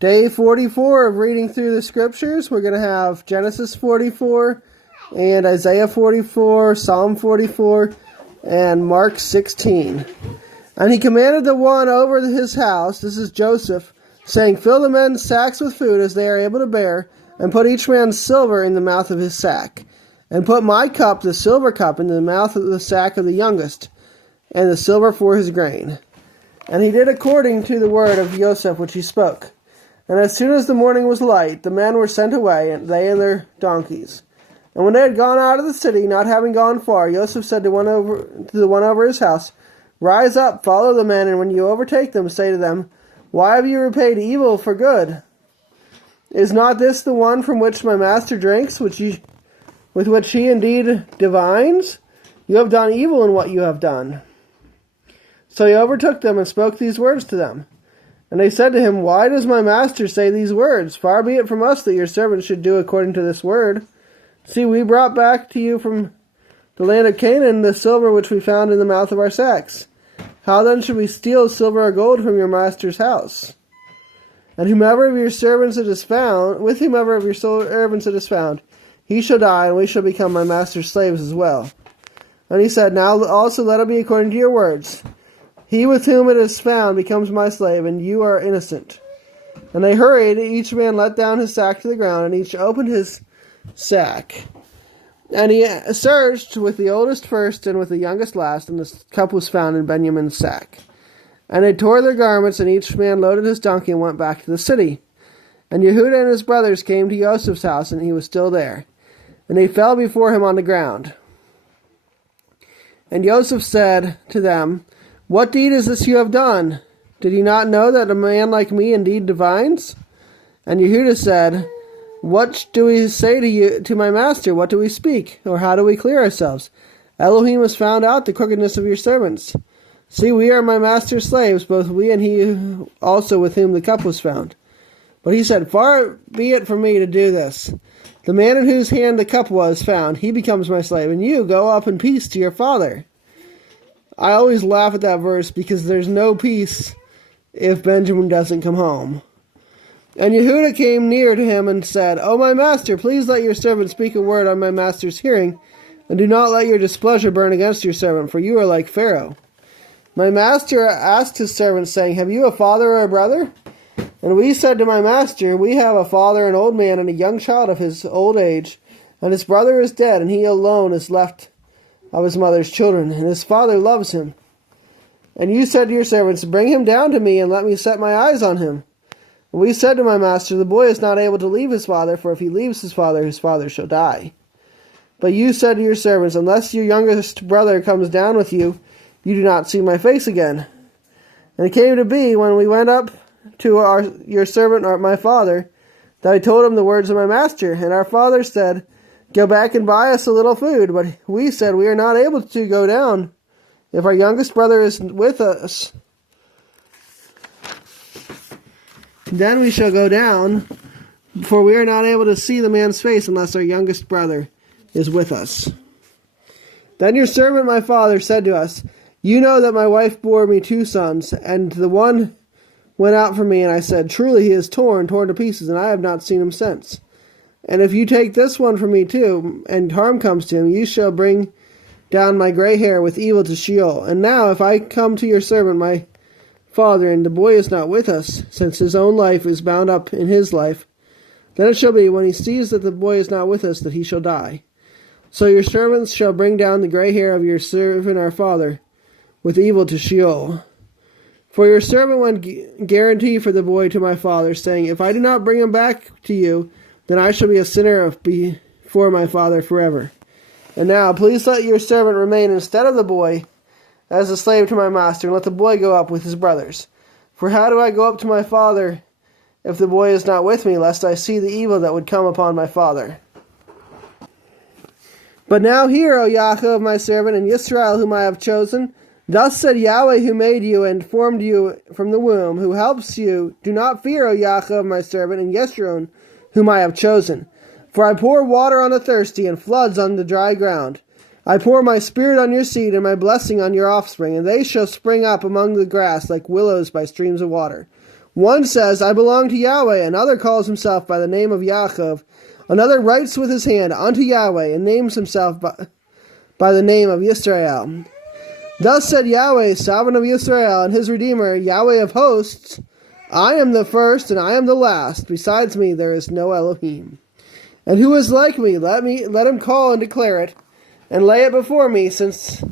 Day 44 of reading through the scriptures. We're going to have Genesis 44 and Isaiah 44, Psalm 44, and Mark 16. And he commanded the one over his house, this is Joseph, saying, fill the men's sacks with food as they are able to bear, and put each man's silver in the mouth of his sack. And put my cup, the silver cup, into the mouth of the sack of the youngest, and the silver for his grain. And he did according to the word of Joseph which he spoke. And as soon as the morning was light, the men were sent away, and they and their donkeys. And when they had gone out of the city, not having gone far, Joseph said to the one over his house, rise up, follow the men, and when you overtake them, say to them, why have you repaid evil for good? Is not this the one from which my master drinks, with which he indeed divines? You have done evil in what you have done. So he overtook them and spoke these words to them. And they said to him, why does my master say these words? Far be it from us that your servants should do according to this word. See, we brought back to you from the land of Canaan the silver which we found in the mouth of our sacks. How then should we steal silver or gold from your master's house? And with whomever of your servants it is found, he shall die, and we shall become my master's slaves as well. And he said, now also let it be according to your words. He with whom it is found becomes my slave, and you are innocent. And they hurried, each man let down his sack to the ground, and each opened his sack. And he searched with the oldest first and with the youngest last, and the cup was found in Benjamin's sack. And they tore their garments, and each man loaded his donkey and went back to the city. And Yehuda and his brothers came to Joseph's house, and he was still there. And they fell before him on the ground. And Joseph said to them, what deed is this you have done? Did you not know that a man like me indeed divines? And Yehuda said, what do we say to my master? What do we speak? Or how do we clear ourselves? Elohim has found out the crookedness of your servants. See, we are my master's slaves, both we and he also with whom the cup was found. But he said, far be it from me to do this. The man in whose hand the cup was found, he becomes my slave, and you go up in peace to your father. I always laugh at that verse because there's no peace if Benjamin doesn't come home. And Yehuda came near to him and said, O my master, please let your servant speak a word on my master's hearing, and do not let your displeasure burn against your servant, for you are like Pharaoh. My master asked his servant, saying, have you a father or a brother? And we said to my master, we have a father, an old man, and a young child of his old age, and his brother is dead, and he alone is left of his mother's children, and his father loves him. And you said to your servants, bring him down to me, and let me set my eyes on him. And we said to my master, the boy is not able to leave his father, for if he leaves his father shall die. But you said to your servants, unless your youngest brother comes down with you, you do not see my face again. And it came to be, when we went up to your servant, my father, that I told him the words of my master. And our father said, go back and buy us a little food. But we said, we are not able to go down if our youngest brother is with us. Then we shall go down, for we are not able to see the man's face unless our youngest brother is with us. Then your servant my father said to us, you know that my wife bore me 2 sons, and the one went out from me, and I said, truly he is torn to pieces, and I have not seen him since. And if you take this one from me too, and harm comes to him, you shall bring down my gray hair with evil to Sheol. And now if I come to your servant my father, and the boy is not with us, since his own life is bound up in his life, then it shall be, when he sees that the boy is not with us, that he shall die. So your servants shall bring down the gray hair of your servant our father with evil to Sheol. For your servant went guarantee for the boy to my father, saying, if I do not bring him back to you, then I shall be a sinner before my father forever. And now please let your servant remain instead of the boy as a slave to my master, and let the boy go up with his brothers. For how do I go up to my father if the boy is not with me, lest I see the evil that would come upon my father? But now hear, O Yaakov, my servant, and Yisrael, whom I have chosen. Thus said Yahweh, who made you and formed you from the womb, who helps you. Do not fear, O Yaakov, my servant, and Yeshurun, whom I have chosen. For I pour water on the thirsty, and floods on the dry ground. I pour my spirit on your seed, and my blessing on your offspring, and they shall spring up among the grass like willows by streams of water. One says, I belong to Yahweh. Another calls himself by the name of Yaakov. Another writes with his hand unto Yahweh and names himself by the name of Yisrael. Thus said Yahweh, sovereign of Yisrael, and his Redeemer, Yahweh of hosts, I am the first and I am the last. Besides me there is no Elohim. And who is like me? Let him call and declare it, and lay it before me, since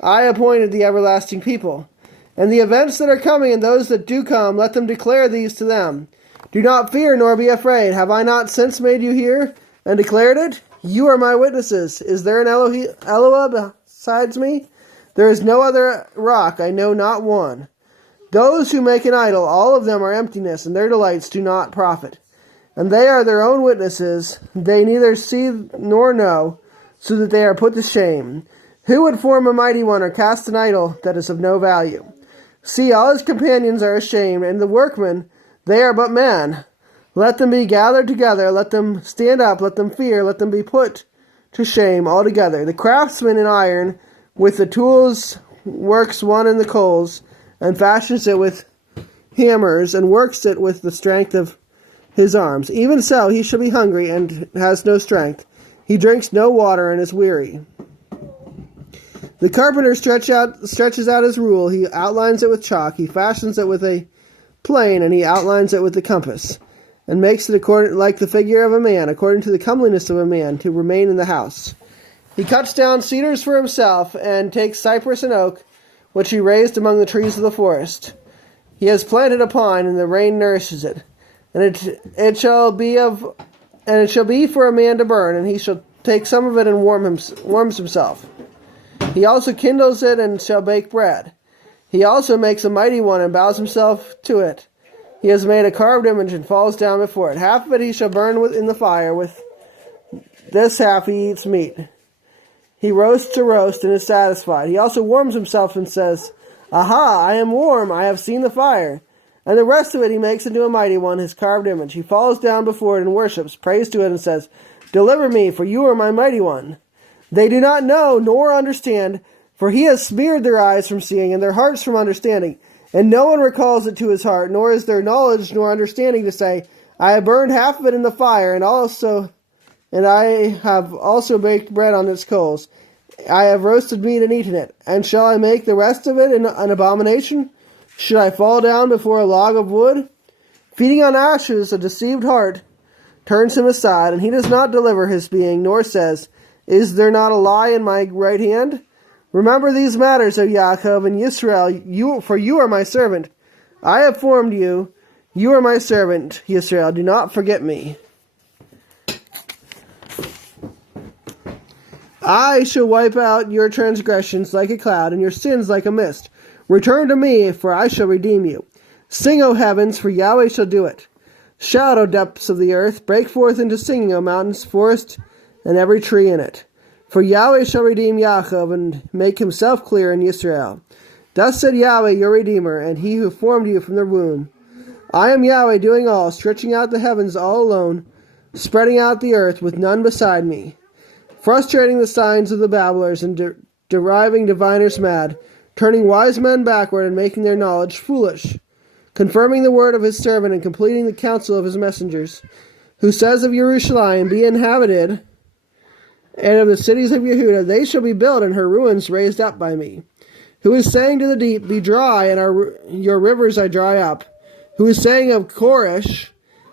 I appointed the everlasting people. And the events that are coming and those that do come, let them declare these to them. Do not fear nor be afraid. Have I not since made you hear and declared it? You are my witnesses. Is there an Eloah besides me? There is no other rock, I know not one. Those who make an idol, all of them are emptiness, and their delights do not profit. And they are their own witnesses. They neither see nor know, so that they are put to shame. Who would form a mighty one or cast an idol that is of no value? See, all his companions are ashamed, and the workmen, they are but men. Let them be gathered together, let them stand up, let them fear, let them be put to shame altogether. The craftsman in iron, with the tools, works one in the coals, and fashions it with hammers, and works it with the strength of his arms. Even so, he shall be hungry, and has no strength. He drinks no water, and is weary. The carpenter stretches out his rule. He outlines it with chalk. He fashions it with a plane, and he outlines it with the compass, and makes it like the figure of a man, according to the comeliness of a man, to remain in the house. He cuts down cedars for himself, and takes cypress and oak, which he raised among the trees of the forest. He has planted a pine, and the rain nourishes it. And it shall be for a man to burn, and he shall take some of it and warms himself. He also kindles it and shall bake bread. He also makes a mighty one and bows himself to it. He has made a carved image and falls down before it. Half of it he shall burn in the fire. With this half he eats meat. He roasts a roast and is satisfied. He also warms himself and says, Aha, I am warm, I have seen the fire. And the rest of it he makes into a mighty one, his carved image. He falls down before it and worships, prays to it, and says, Deliver me, for you are my mighty one. They do not know nor understand, for he has smeared their eyes from seeing and their hearts from understanding. And no one recalls it to his heart, nor is there knowledge nor understanding to say, I have burned half of it in the fire, and I have also baked bread on its coals. I have roasted meat and eaten it. And shall I make the rest of it an abomination? Should I fall down before a log of wood? Feeding on ashes, a deceived heart turns him aside, and he does not deliver his being, nor says, Is there not a lie in my right hand? Remember these matters, O Yaakov and Yisrael, for you are my servant. I have formed you. You are my servant, Yisrael. Do not forget me. I shall wipe out your transgressions like a cloud, and your sins like a mist. Return to me, for I shall redeem you. Sing, O heavens, for Yahweh shall do it. Shout, O depths of the earth. Break forth into singing, O mountains, forest, and every tree in it. For Yahweh shall redeem Yaakov, and make himself clear in Yisrael. Thus said Yahweh, your Redeemer, and he who formed you from the womb. I am Yahweh, doing all, stretching out the heavens all alone, spreading out the earth with none beside me, frustrating the signs of the babblers, and deriving diviners mad, turning wise men backward, and making their knowledge foolish, confirming the word of his servant, and completing the counsel of his messengers, who says of Jerusalem, Be inhabited, and of the cities of Yehuda, they shall be built, and her ruins raised up by me. Who is saying to the deep, Be dry, and your rivers I dry up. Who is saying of Koresh,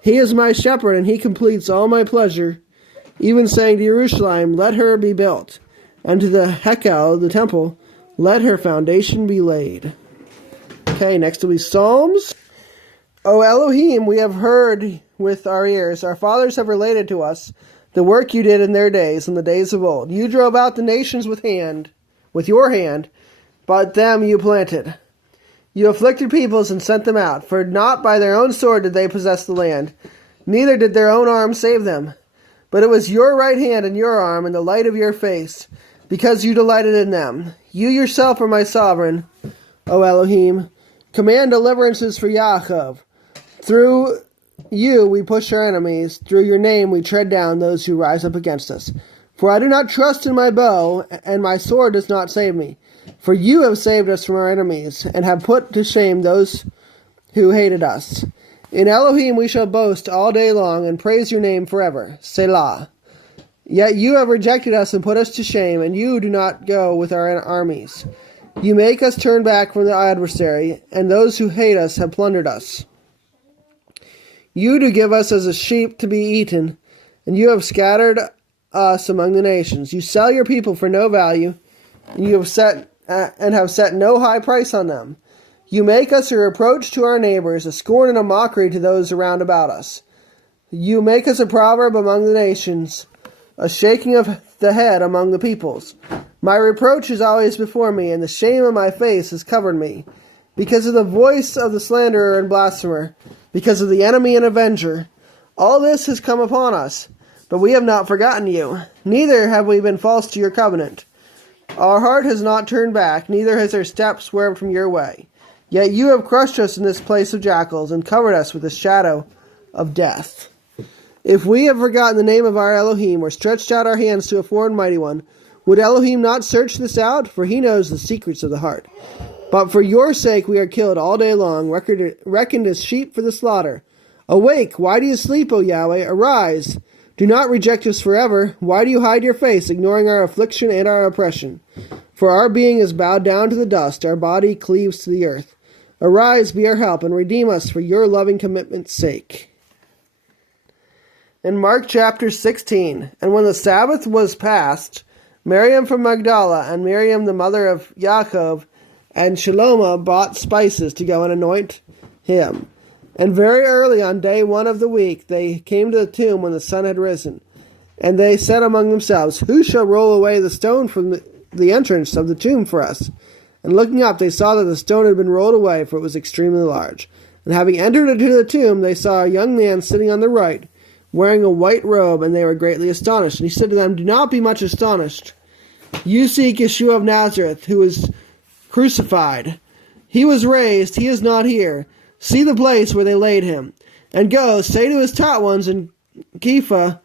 He is my shepherd, and he completes all my pleasure. Even saying to Jerusalem, Let her be built. And to the Hekel, the temple, let her foundation be laid. Okay, next will be Psalms. O Elohim, we have heard with our ears. Our fathers have related to us the work you did in their days, in the days of old. You drove out the nations with your hand, but them you planted. You afflicted peoples and sent them out, for not by their own sword did they possess the land, neither did their own arm save them. But it was your right hand and your arm and the light of your face, because you delighted in them. You yourself are my sovereign, O Elohim. Command deliverances for Yaakov. Through you we push our enemies. Through your name we tread down those who rise up against us. For I do not trust in my bow, and my sword does not save me. For you have saved us from our enemies, and have put to shame those who hated us. In Elohim we shall boast all day long and praise your name forever. Selah. Yet you have rejected us and put us to shame, and you do not go with our armies. You make us turn back from the adversary, and those who hate us have plundered us. You do give us as a sheep to be eaten, and you have scattered us among the nations. You sell your people for no value, and you have set no high price on them. You make us a reproach to our neighbors, a scorn and a mockery to those around about us. You make us a proverb among the nations, a shaking of the head among the peoples. My reproach is always before me, and the shame of my face has covered me. Because of the voice of the slanderer and blasphemer, because of the enemy and avenger, all this has come upon us. But we have not forgotten you, neither have we been false to your covenant. Our heart has not turned back, neither has our step swerved from your way. Yet you have crushed us in this place of jackals, and covered us with the shadow of death. If we have forgotten the name of our Elohim, or stretched out our hands to a foreign mighty one, would Elohim not search this out? For he knows the secrets of the heart. But for your sake we are killed all day long, reckoned as sheep for the slaughter. Awake, why do you sleep, O Yahweh? Arise, do not reject us forever. Why do you hide your face, ignoring our affliction and our oppression? For our being is bowed down to the dust, our body cleaves to the earth. Arise, be our help, and redeem us for your loving commitment's sake. In Mark chapter 16, and when the Sabbath was past, Miriam from Magdala and Miriam the mother of Yaakov and Shalomah bought spices to go and anoint him. And very early on day 1 of the week they came to the tomb when the sun had risen. And they said among themselves, Who shall roll away the stone from the entrance of the tomb for us? And looking up, they saw that the stone had been rolled away, for it was extremely large. And having entered into the tomb, they saw a young man sitting on the right, wearing a white robe, and they were greatly astonished. And he said to them, Do not be much astonished. You seek Yeshua of Nazareth, who was crucified. He was raised, he is not here. See the place where they laid him. And go, say to his taught ones in Kepha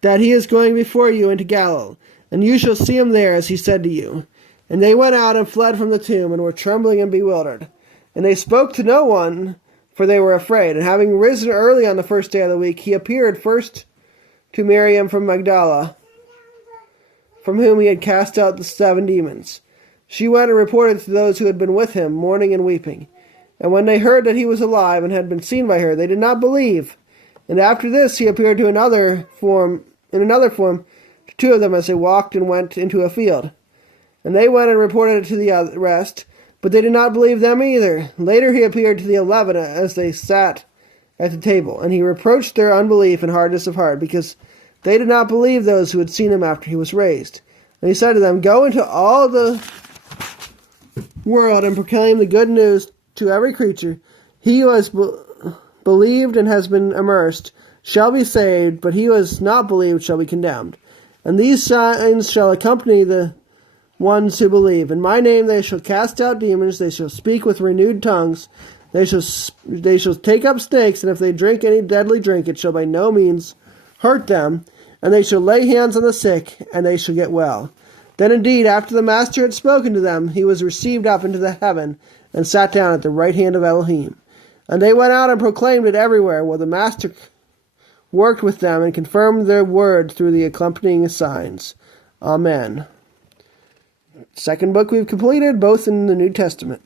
that he is going before you into Galilee, and you shall see him there as he said to you. And they went out and fled from the tomb, and were trembling and bewildered. And they spoke to no one, for they were afraid. And having risen early on the first day of the week, he appeared first to Miriam from Magdala, from whom he had cast out the 7 demons. She went and reported to those who had been with him, mourning and weeping. And when they heard that he was alive and had been seen by her, they did not believe. And after this he appeared in another form to 2 of them as they walked and went into a field. And they went and reported it to the rest, but they did not believe them either. Later he appeared to the 11 as they sat at the table, and he reproached their unbelief and hardness of heart, because they did not believe those who had seen him after he was raised. And he said to them, Go into all the world and proclaim the good news to every creature. He who has believed and has been immersed shall be saved, but he who has not believed shall be condemned. And these signs shall accompany the ones who believe. In my name they shall cast out demons, they shall speak with renewed tongues, they shall take up snakes, and if they drink any deadly drink, it shall by no means hurt them, and they shall lay hands on the sick, and they shall get well. Then indeed, after the Master had spoken to them, he was received up into the heaven, and sat down at the right hand of Elohim. And they went out and proclaimed it everywhere, while the Master worked with them and confirmed their word through the accompanying signs. Amen. Second book we've completed, both in the New Testament.